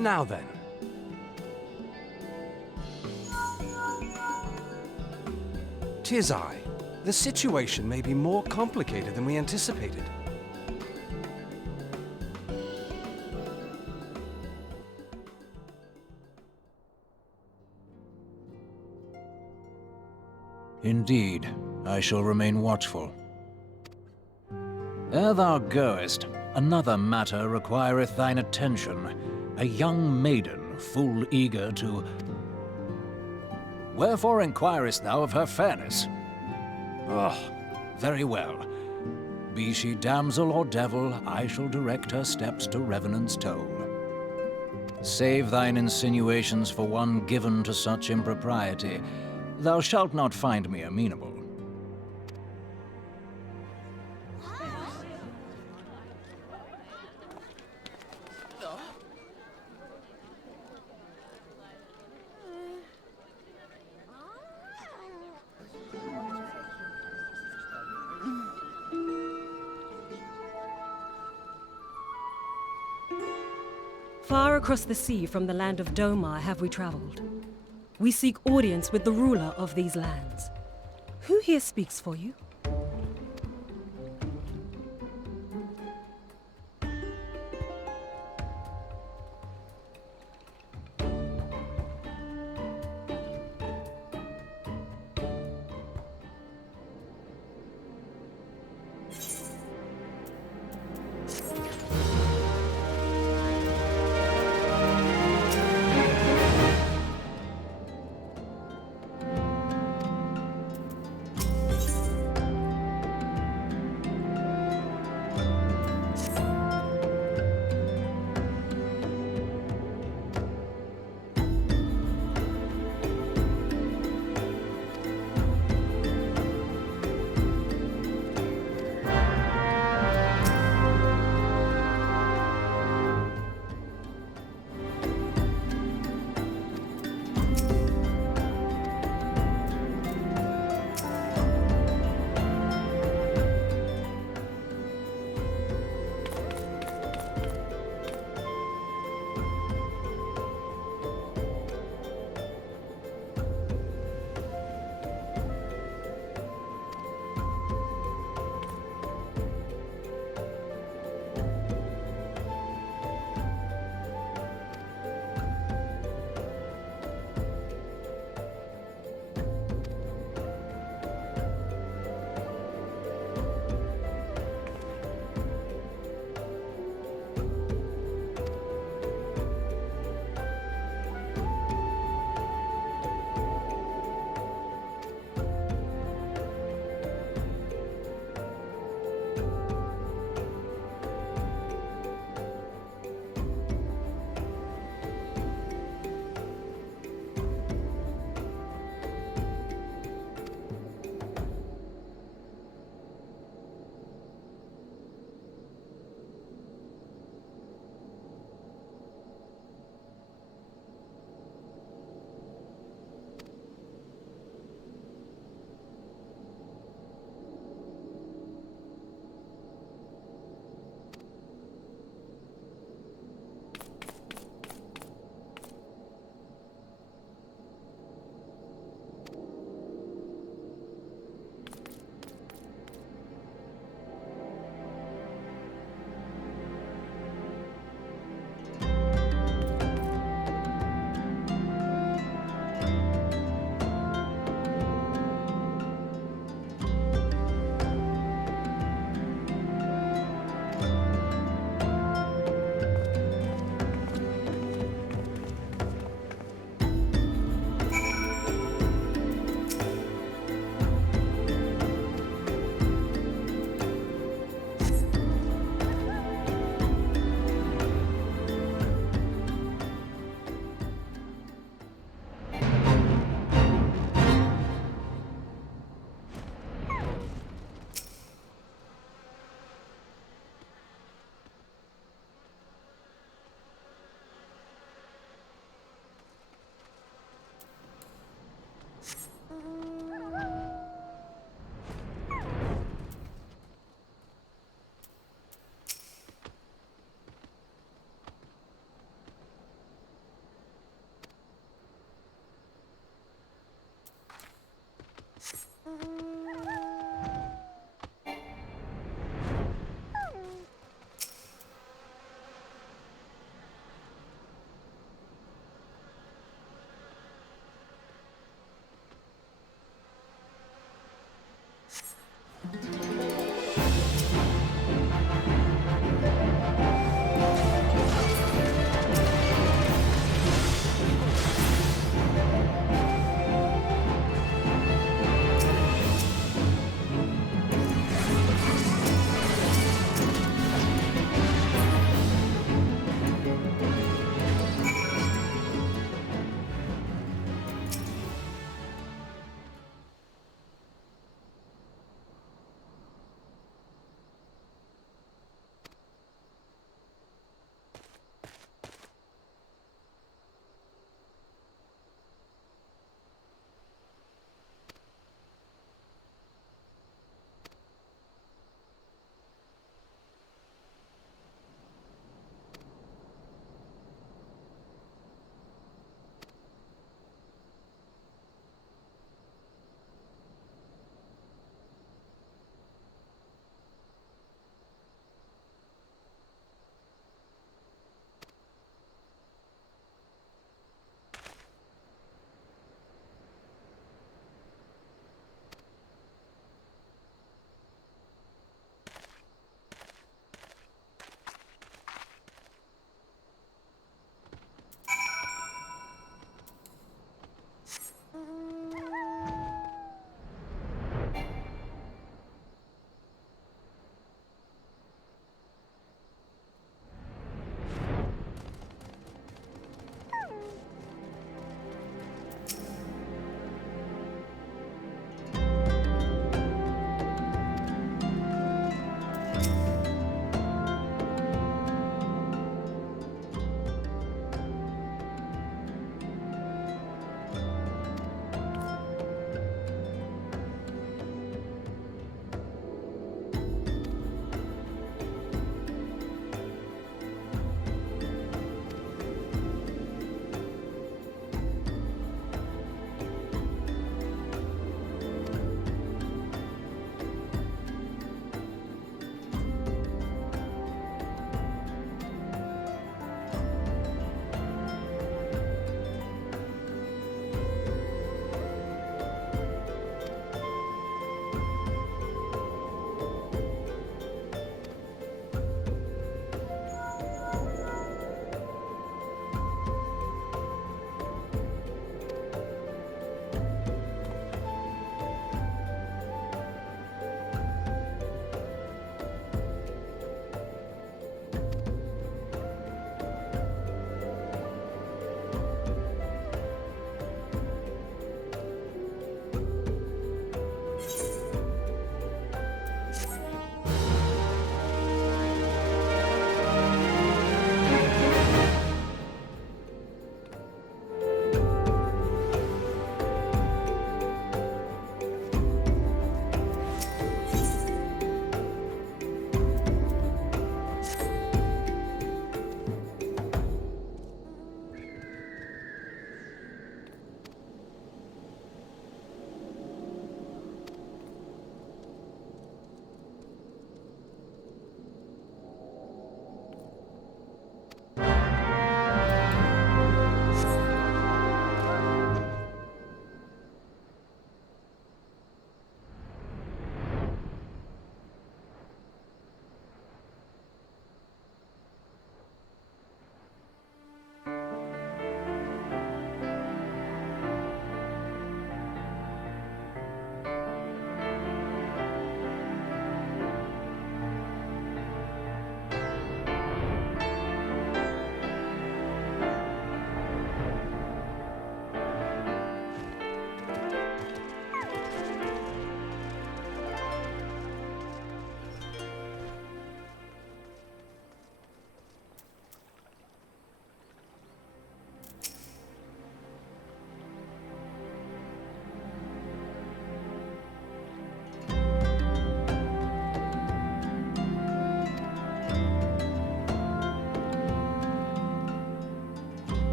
Now then. Tis I. The situation may be more complicated than we anticipated. Indeed, I shall remain watchful. Ere thou goest, another matter requireth thine attention. A young maiden, full eager to... Wherefore inquirest thou of her fairness? Very well. Be she damsel or devil, I shall direct her steps to Revenant's toll. Save thine insinuations for one given to such impropriety. Thou shalt not find me amenable. Far across the sea from the land of Doma have we traveled. We seek audience with the ruler of these lands. Who here speaks for you?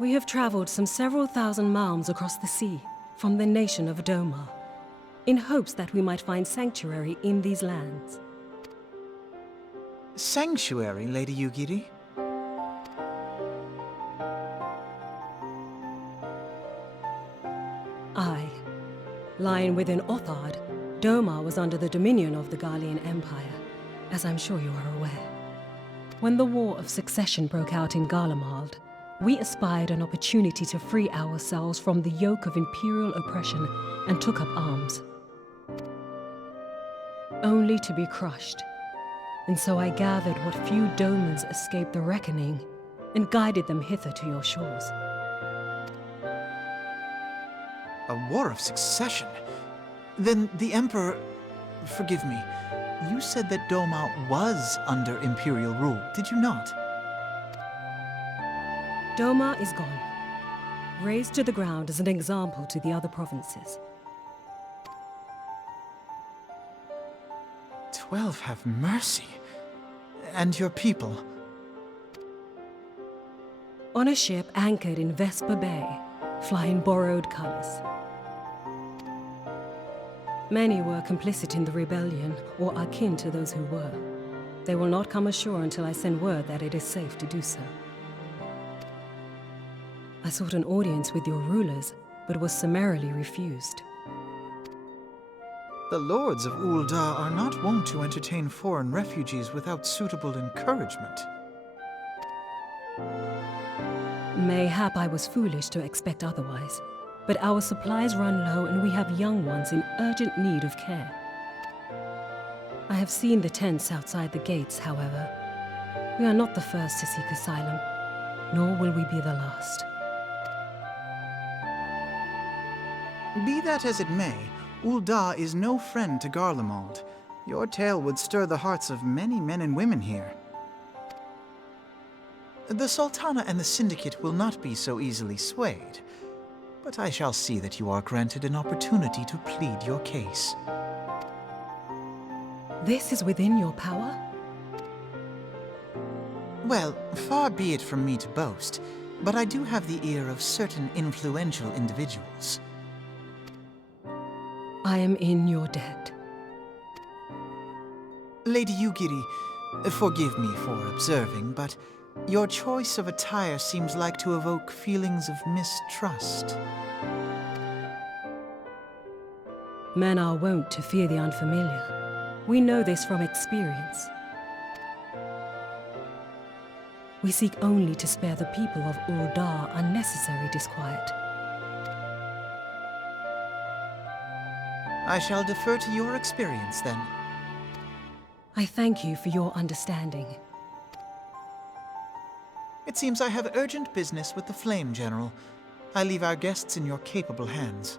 We have traveled some several thousand miles across the sea from the nation of Doma, in hopes that we might find sanctuary in these lands. Sanctuary, Lady Yugiri? Aye. Lying within Othard, Doma was under the dominion of the Garlean Empire, as I'm sure you are aware. When the War of Succession broke out in Garlemald, we espied an opportunity to free ourselves from the yoke of imperial oppression and took up arms. Only to be crushed. And so I gathered what few Domans escaped the reckoning and guided them hither to your shores. A war of succession? Then the Emperor... Forgive me. You said that Doma was under Imperial rule, did you not? Doma is gone. Razed to the ground as an example to the other provinces. 12 have mercy. And your people? On a ship anchored in Vesper Bay, flying borrowed colors. Many were complicit in the rebellion, or akin to those who were. They will not come ashore until I send word that it is safe to do so. I sought an audience with your rulers, but was summarily refused. The lords of Ul'dah are not wont to entertain foreign refugees without suitable encouragement. Mayhap I was foolish to expect otherwise, but our supplies run low and we have young ones in urgent need of care. I have seen the tents outside the gates, however. We are not the first to seek asylum, nor will we be the last. Be that as it may, Ul'dah is no friend to Garlemald. Your tale would stir the hearts of many men and women here. The Sultana and the Syndicate will not be so easily swayed, but I shall see that you are granted an opportunity to plead your case. This is within your power? Well, far be it from me to boast, but I do have the ear of certain influential individuals. I am in your debt. Lady Yugiri, forgive me for observing, but your choice of attire seems like to evoke feelings of mistrust. Men are wont to fear the unfamiliar. We know this from experience. We seek only to spare the people of Ul'dah unnecessary disquiet. I shall defer to your experience, then. I thank you for your understanding. It seems I have urgent business with the Flame General. I leave our guests in your capable hands.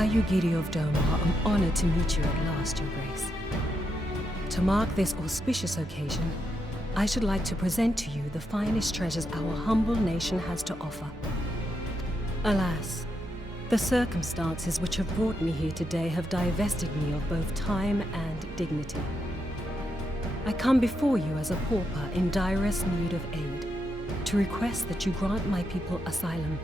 I, Yugiri of Doma, am honored to meet you at last, Your Grace. To mark this auspicious occasion, I should like to present to you the finest treasures our humble nation has to offer. Alas, the circumstances which have brought me here today have divested me of both time and dignity. I come before you as a pauper in direst need of aid, to request that you grant my people asylum.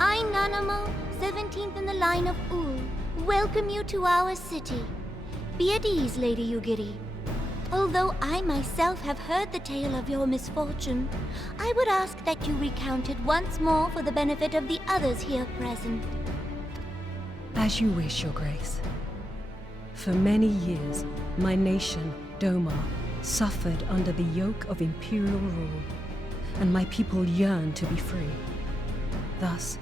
I, Nanamo, 17th in the line of Ul, welcome you to our city. Be at ease, Lady Yugiri. Although I myself have heard the tale of your misfortune, I would ask that you recount it once more for the benefit of the others here present. As you wish, Your Grace. For many years, my nation, Doma, suffered under the yoke of imperial rule, and my people yearned to be free. Thus,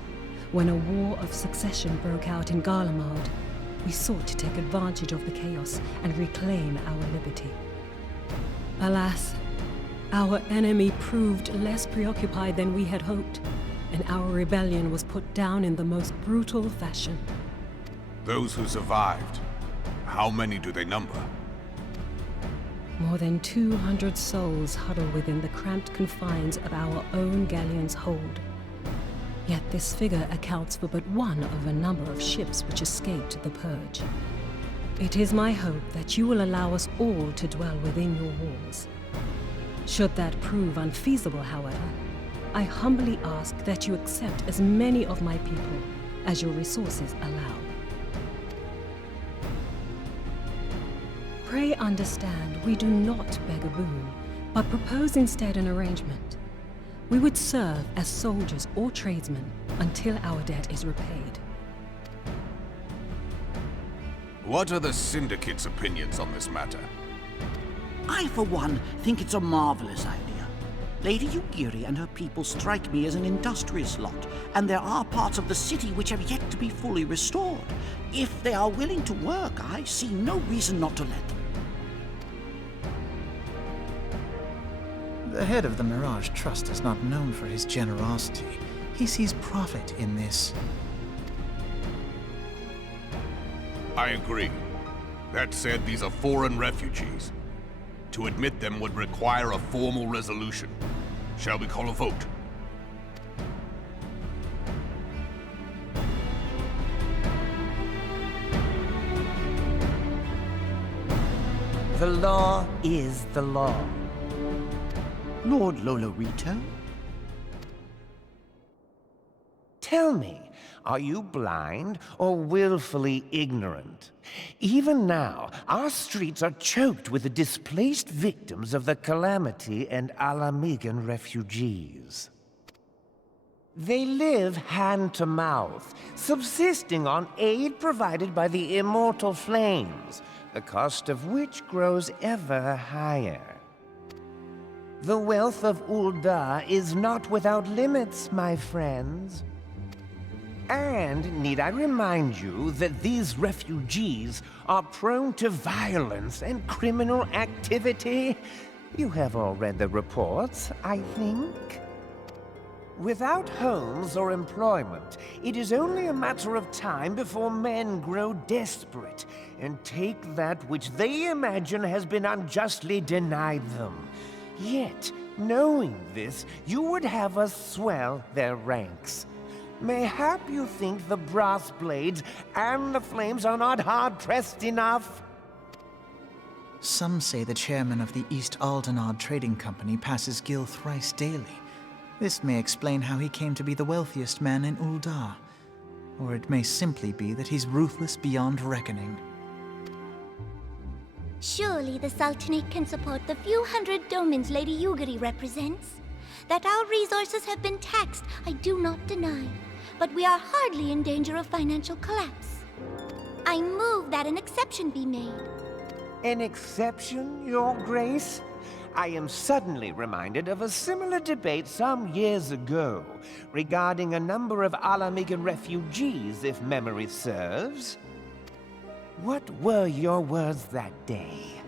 when a war of succession broke out in Garlean, we sought to take advantage of the chaos and reclaim our liberty. Alas, our enemy proved less preoccupied than we had hoped, and our rebellion was put down in the most brutal fashion. Those who survived, how many do they number? More than 200 souls huddle within the cramped confines of our own galleon's hold. Yet this figure accounts for but one of a number of ships which escaped the purge. It is my hope that you will allow us all to dwell within your walls. Should that prove unfeasible, however, I humbly ask that you accept as many of my people as your resources allow. Pray understand, we do not beg a boon, but propose instead an arrangement. We would serve as soldiers or tradesmen until our debt is repaid. What are the Syndicate's opinions on this matter? I, for one, think it's a marvelous idea. Lady Yugiri and her people strike me as an industrious lot, and there are parts of the city which have yet to be fully restored. If they are willing to work, I see no reason not to let them. The head of the Mirage Trust is not known for his generosity. He sees profit in this. I agree. That said, these are foreign refugees. To admit them would require a formal resolution. Shall we call a vote? The law is the law. Lord Lolorito? Tell me, are you blind or willfully ignorant? Even now, our streets are choked with the displaced victims of the Calamity and Alamigan refugees. They live hand to mouth, subsisting on aid provided by the immortal flames, the cost of which grows ever higher. The wealth of Ul'dah is not without limits, my friends. And need I remind you that these refugees are prone to violence and criminal activity? You have all read the reports, I think. Without homes or employment, it is only a matter of time before men grow desperate and take that which they imagine has been unjustly denied them. Yet, knowing this, you would have us swell their ranks. Mayhap you think the brass blades and the flames are not hard-pressed enough? Some say the chairman of the East Aldenard Trading Company passes Gil thrice daily. This may explain how he came to be the wealthiest man in Ul'dah. Or it may simply be that he's ruthless beyond reckoning. Surely the Sultanate can support the few hundred domans Lady Yugiri represents. That our resources have been taxed, I do not deny. But we are hardly in danger of financial collapse. I move that an exception be made. An exception, Your Grace? I am suddenly reminded of a similar debate some years ago regarding a number of Alamigan refugees, if memory serves. What were your words that day?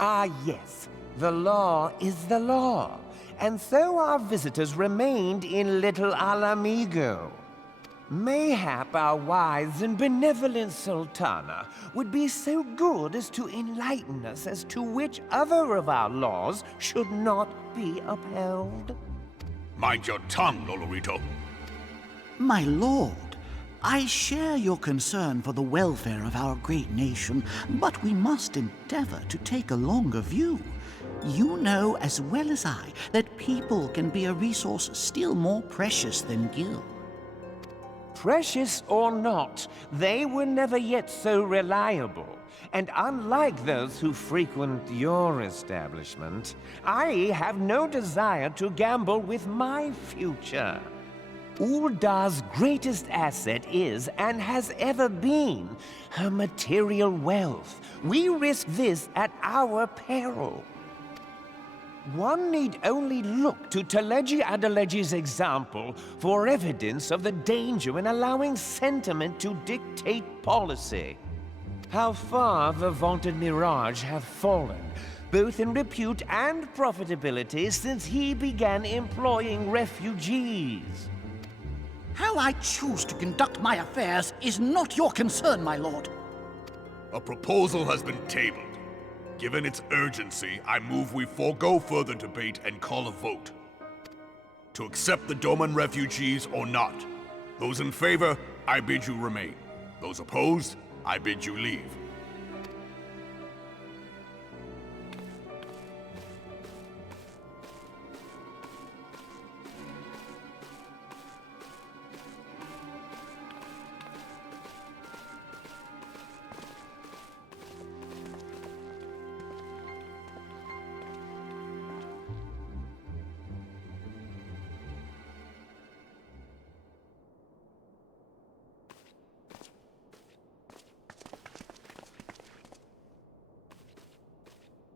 Ah, yes. The law is the law, and so our visitors remained in Little Alamigo. Mayhap our wise and benevolent Sultana would be so good as to enlighten us as to which other of our laws should not be upheld. Mind your tongue, Lolorito. My lord, I share your concern for the welfare of our great nation, but we must endeavor to take a longer view. You know as well as I that people can be a resource still more precious than gil. Precious or not, they were never yet so reliable. And unlike those who frequent your establishment, I have no desire to gamble with my future. Uldar's greatest asset is, and has ever been, her material wealth. We risk this at our peril. One need only look to Teleji Adeleji's example for evidence of the danger in allowing sentiment to dictate policy. How far the vaunted Mirage have fallen, both in repute and profitability, since he began employing refugees. How I choose to conduct my affairs is not your concern, my lord. A proposal has been tabled. Given its urgency, I move we forego further debate and call a vote. To accept the Doman refugees or not. Those in favor, I bid you remain. Those opposed, I bid you leave.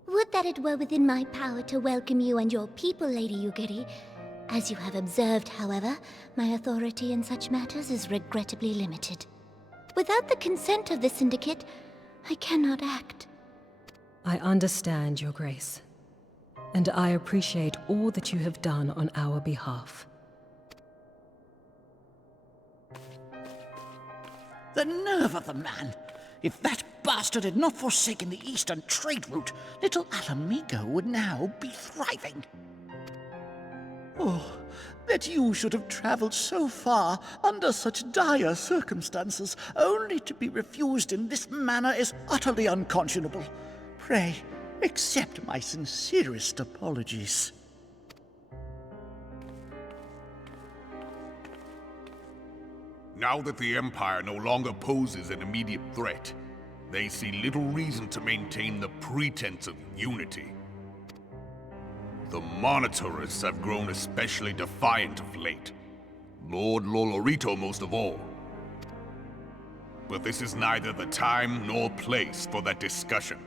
Would that it were within my power to welcome you and your people, Lady Yugiri. As you have observed, however, my authority in such matters is regrettably limited. Without the consent of the Syndicate, I cannot act. I understand, Your Grace, and I appreciate all that you have done on our behalf. The nerve of the man! If that bastard had not forsaken the eastern trade route, Little Alamigo would now be thriving. Oh, that you should have traveled so far under such dire circumstances, only to be refused in this manner is utterly unconscionable. Pray, accept my sincerest apologies. Now that the Empire no longer poses an immediate threat, they see little reason to maintain the pretense of unity. The Monitorists have grown especially defiant of late. Lord Lolorito most of all. But this is neither the time nor place for that discussion.